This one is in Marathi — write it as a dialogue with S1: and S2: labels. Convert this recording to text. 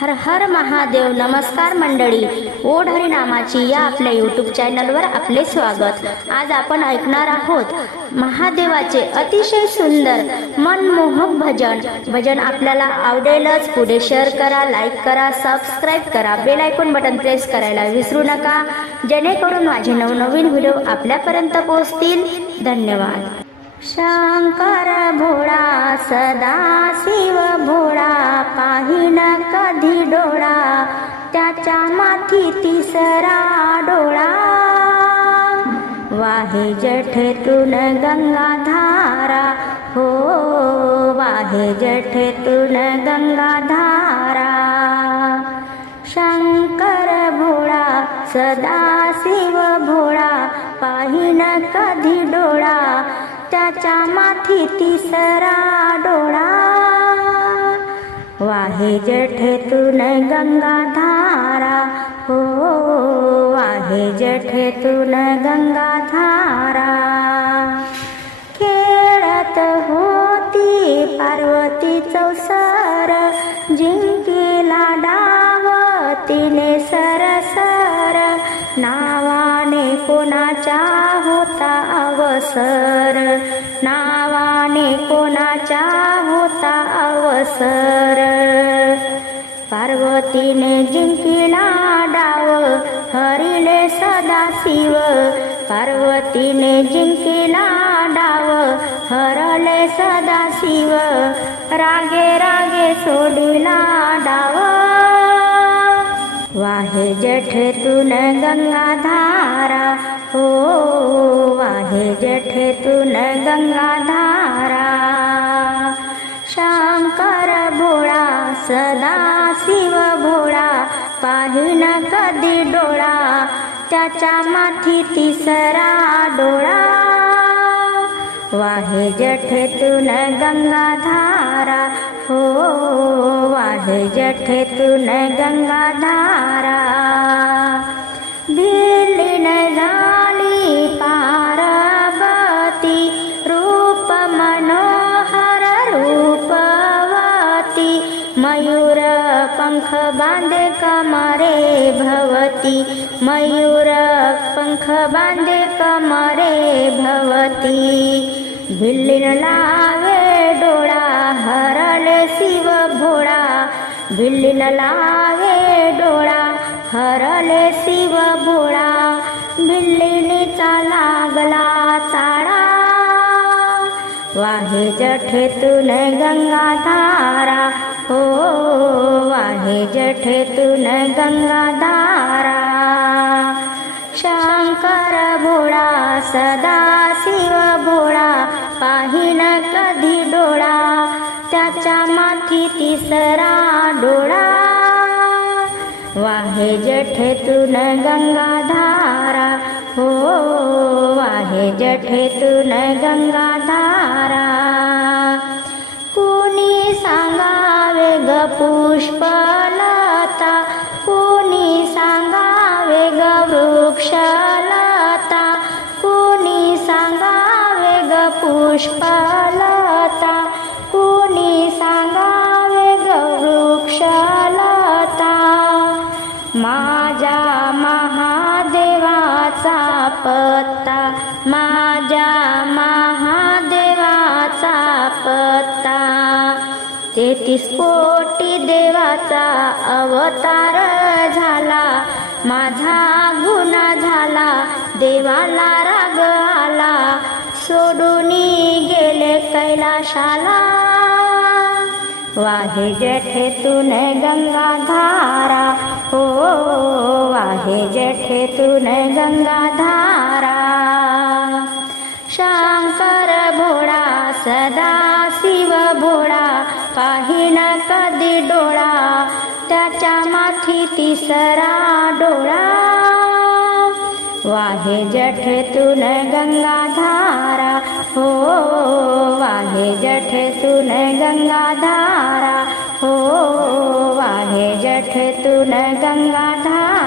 S1: हर हर महादेव नमस्कार मंडळी. ओढ हरिनामाची या आपल्या यूट्यूब चॅनलवर आपले स्वागत. आज आपण ऐकणार आहोत महादेवाचे अतिशय सुंदर मनमोहक भजन. भजन आपल्याला आवडेलच. पुढे शेअर करा लाईक करा सबस्क्राईब करा. बेल आयकॉन बटन प्रेस करायला विसरू नका. जेणेकरून माझे नवनवीन व्हिडिओ आपल्यापर्यंत पोहोचतील. धन्यवाद. शंकर भोळा सदा शिव भोळा पाहिन कधी डोळा? त्याच्या माथी तिसरा डोळा. वाहे जठेतून गंगाधारा हो वाहे जठेतून गंगाधारा शंकर भोळा सदा शिव भोळा पाहिन कधी डोळा? त्याच्या माथी तीसरा डोळा. वाहे जठेतून गंगाधारा हो वाहे गंगा गंगाधारा होता अवसर. नावाने कोणाच्या होता अवसर? पार्वतीने जिंकिला डाव हरिले सदाशिव पार्वतीने जिंकिला डाव हरले सदाशिव रागे रागे सोडिला डाव. वाहे जठेतून गंगाधारा हो वाहे जठेतून गंगाधारा शंकर भोळा सदा शिव भोळा पाहिन कधी डोळा. त्याच्या माथी तिसरा डोळा. वाहे जठेतून गंगाधारा हो वाहे जठेतून गंगाधारा भिलीन झाली पार्वती रूप रूपवती मयूर पंख बांधे कमरे भवती मयूर पंख बांधे कमरे भवती लावे डोळा हरले शिव भोळा भिल्लीन लावे डोळा हरले शिव भोळा भिल्लीनीचा लागला चाळा. वाहे जठेतून गंगाधारा हो वाहे जठेतून गंगाधारा शंकर भोळा सदा शिव भोळा पाहिन कधी डोळा. माथी तिसरा डोळा. वाहे जठेतून गंगाधारा. हो वाहे जठेतून गंगाधारा. कुणी सांगावे ग पुष्पलता? कुणी सांगावे ग वृक्षलता? कुणी सांगावे ग पुष्पलता? माझ्या महादेवाचा पत्ता माझ्या महादेवाचा पत्ता. तेहतीस कोटी देवाचा अवतार झाला माझा गुन्हा झाला देवाला राग आला. सोडून गेले कैलाशाला वाहे जठेतून गंगाधारा. हो वाहे जठेतून गंगाधारा. शंकर भोळा सदा शिव भोळा पाहिना कधी डोळा त्याच्या माथी तिसरा डोळा. वाहे जठेतून गंगाधारा. हो वाहे जठेतून गंगाधारा. न गङ्गाधा